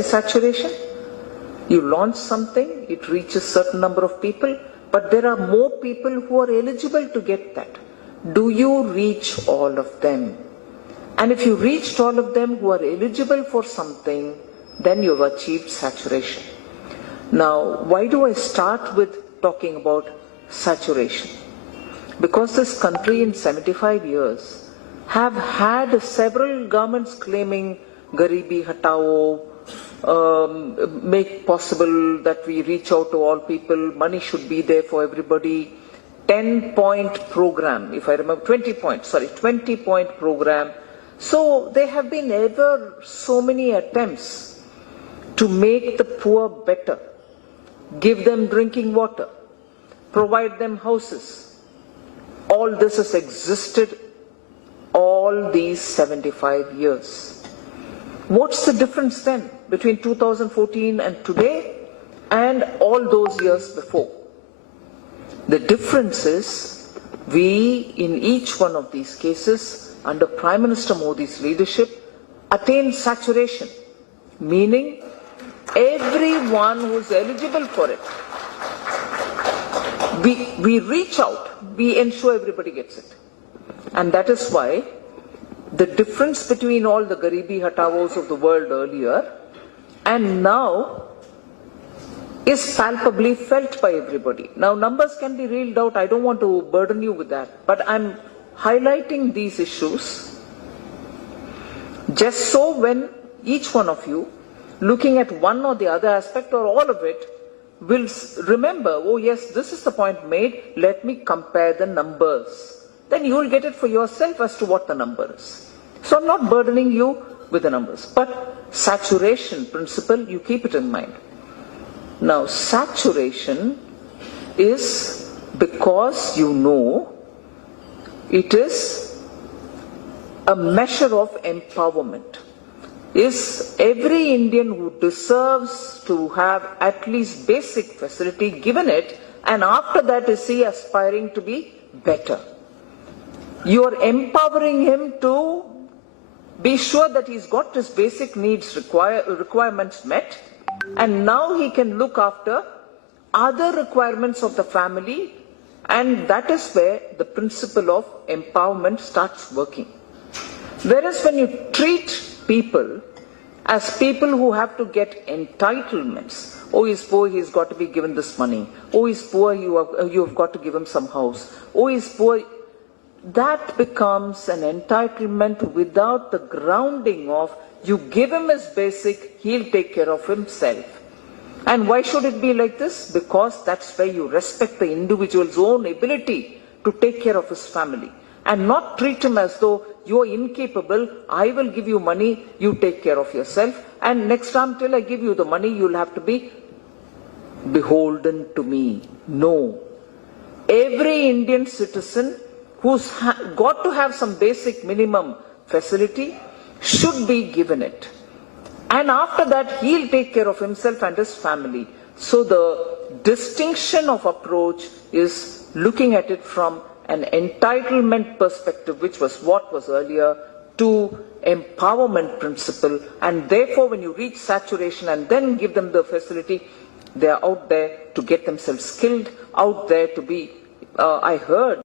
Saturation. You launch something, it reaches certain number of people, but there are more people who are eligible to get that. Do you reach all of them? And if you reached all of them who are eligible for something, then you've achieved saturation. Now, why do I start with talking about saturation? Because this country in 75 years have had several governments claiming Garibi Hatao, make possible that we reach out to all people, money should be there for everybody, 10-point program, if I remember, 20-point program. So there have been ever so many attempts to make the poor better, give them drinking water, provide them houses. All this has existed all these 75 years. What's the difference then between 2014 and today and all those years before? The difference is we, in each one of these cases, under Prime Minister Modi's leadership, attained saturation, meaning everyone who's eligible for it, we reach out, we ensure everybody gets it. And that is why the difference between all the Garibi Hataos of the world earlier and now is palpably felt by everybody. Now, numbers can be reeled out. I don't want to burden you with that. But I'm highlighting these issues just so when each one of you, looking at one or the other aspect or all of it, will remember, oh yes, this is the point made, let me compare the numbers. Then you will get it for yourself as to what the number is. So I'm not burdening you with the numbers. But saturation principle, you keep it in mind. Now, saturation is because you know it is a measure of empowerment. Is every Indian who deserves to have at least basic facility given it, and after that is he aspiring to be better. You are empowering him to be sure that he's got his basic needs requirements met, and now he can look after other requirements of the family, and that is where the principle of empowerment starts working. Whereas when you treat people as people who have to get entitlements, oh, he's poor, he's got to be given this money, oh, he's poor, you've got to give him some house, oh, he's poor, that becomes an entitlement without the grounding of you give him his basic, he'll take care of himself. And why should it be like this? Because that's where you respect the individual's own ability to take care of his family and not treat him as though you're incapable, I will give you money, you take care of yourself, and next time till I give you the money, you'll have to be beholden to me. No. Every Indian citizen who's got to have some basic minimum facility should be given it. And after that, he'll take care of himself and his family. So the distinction of approach is looking at it from an entitlement perspective, which was what was earlier, to empowerment principle. And therefore, when you reach saturation and then give them the facility, they are out there to get themselves skilled, out there to be, I heard